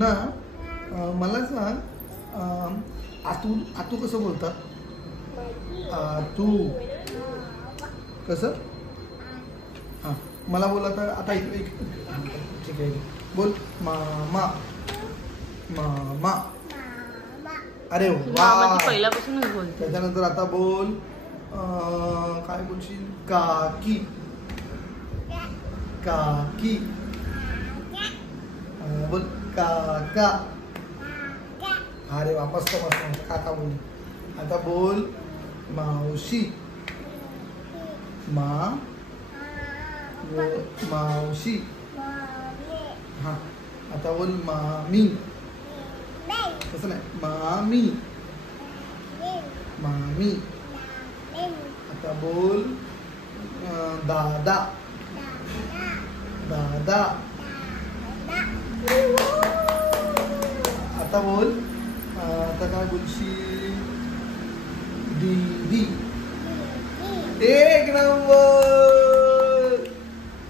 ना मला सांग, आतू आतू कसं बोलतात? आतू कसं? हां मला बोला तर आता इकडे ठीक आहे बोल. मामा मामा. अरे वा, पहिल्यापासूनच बोलते. त्याच्यानंतर आता बोल काय बोलशील? काकी काकी. बोल काका. अरे वा मस्त मस्त काका बोल. आता बोल मावशी. मावशी. हां आता बोल मामी. तसं नाही, मामी मामी. आता बोल दादा. दादा. आता बोल आता काय बोलशील? दीदी. एक नंबर.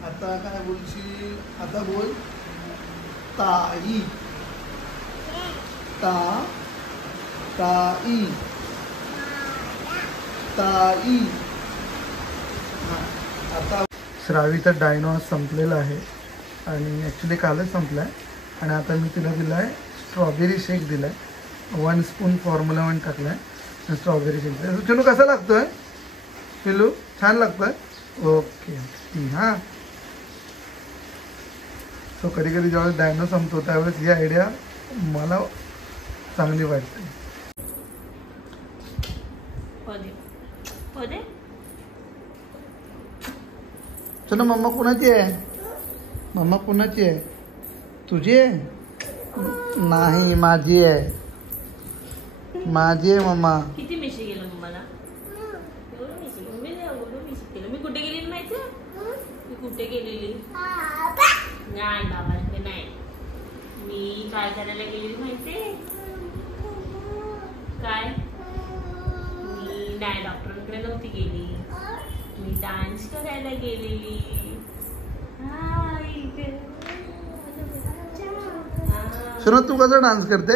आता काय बोलशील? आता बोल ताई. ताई. ताई. आता श्रावीचा डायनो आज संपलेला आहे आणि ॲक्च्युली कालच संपला आहे. आणि आता मी तिला दिला आहे स्ट्रॉबेरी शेक दिला आहे. 1 स्पून फॉर्म्युला 1 टाकला आहे. स्ट्रॉबेरी शेक दिला. चिनू कसा लागतो आहे? पिलू छान लागतो आहे. ओके हां. सो कधी कधी जेव्हा डायनो संपतो त्यावेळेस ही आयडिया मला चांगली वाटते. चलो मम्मा कुणाची आहे? मम्मा कुणाची आहे? तुझी आहे? नाही माझी आहे. माझी आहे मम्मा. किती मिशी गेलं मम्माला? एवढं मिशी गेलं. मी एवढं मिशी केलं. मी कुठे गेलेली माहिती आहे? मी कुठे गेलेली? नाही बाबा नाही. मी काय करायला गेलेली माहितीये? काय? मी नाही डॉक्टरांकडे नव्हती गेली. मी डान्स करायला गेलेली. सुनो तू कसा डान्स करते?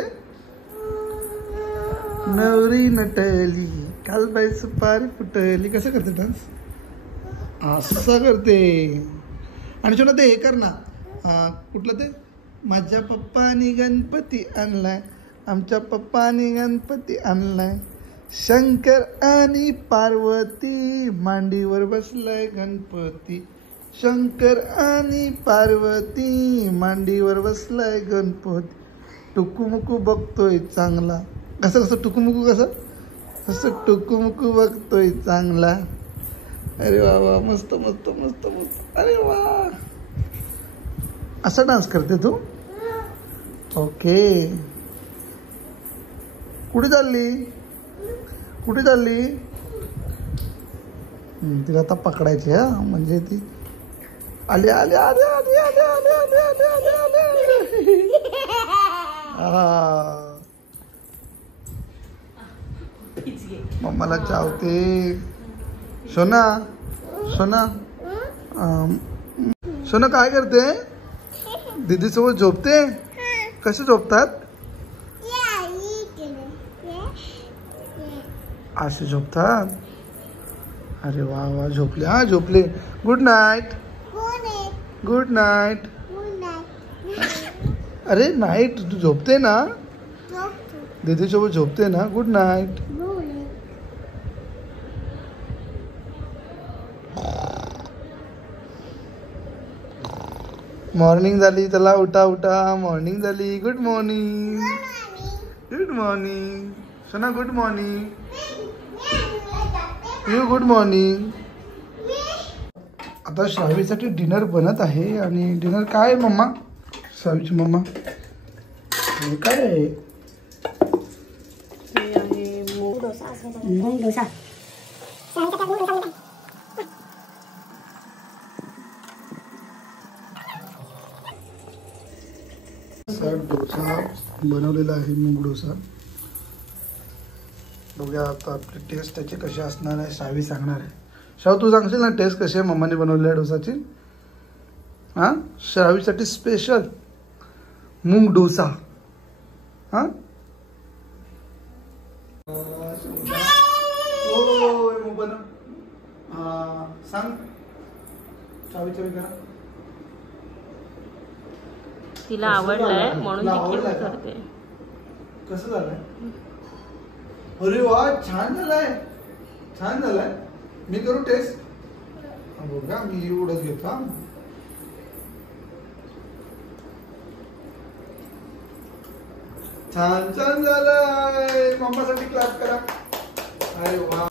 नवरी नटली काल बाई सुपारी फुटली. कसं करते डान्स? असं करते. आणि सुनो ते हे कर ना, कुठलं ते? माझ्या पप्पानी गणपती आणलाय. आमच्या पप्पानी गणपती आणलाय. शंकर आणि पार्वती मांडीवर बसलाय गणपती. शंकर आणि पार्वती मांडीवर बसलाय गणपती. टुकूमुकू बघतोय चांगला. कसं कसं टुकूमुकू कसं? असं टुकूमुकू बघतोय चांगला. अरे वा वा मस्त मस्त मस्त मस्त. अरे वा असा डान्स करते तू? ओके. कुठे चालली? कुठे चालली? तिला आता पकडायची हा, म्हणजे ती आले आले आले आले आले आले आले आले आले आले. मम्माला चावते. सोना सोना सोना काय करते? दीदी सोबत झोपते? कसे झोपतात? असे झोपतात. अरे वा वा झोपले. हा झोपले. Good night. Good night. अरे नाईट तू झोपते ना? दीदी सोबत झोपते ना? Good night. मॉर्निंग झाली. चला उठा उठा. मॉर्निंग झाली. Good morning. Good morning. सोना good morning. You good morning. आता श्रावीसाठी डिनर बनत आहे. आणि डिनर काय आहे मम्मा? श्रावीची मम्मा हे काय आहे? मूग डोसा. डोसा बनवलेला आहे. मूग डोसा. बघूया आता आपली टेस्ट त्याची कशी असणार आहे. श्रावी सांगणार आहे. श्राव तू सांगशील ना टेस्ट कशी आहे मम्माने बनवलेल्या डोसाची? हां श्रावीसाठी स्पेशल. मूग डोसा. हा सांग. चावी करा. तिला कसं आवडलाय झालंय? म्हणून तुला ती आवडलाय केक का? करते. कसं झालंय? अरे वा, छान झालाय. छान झालाय. मी करू टेस्ट. बघा मी एवढंच घेतो. हा छान छान झालंय. मम्मासाठी क्लास करा. अरे वा.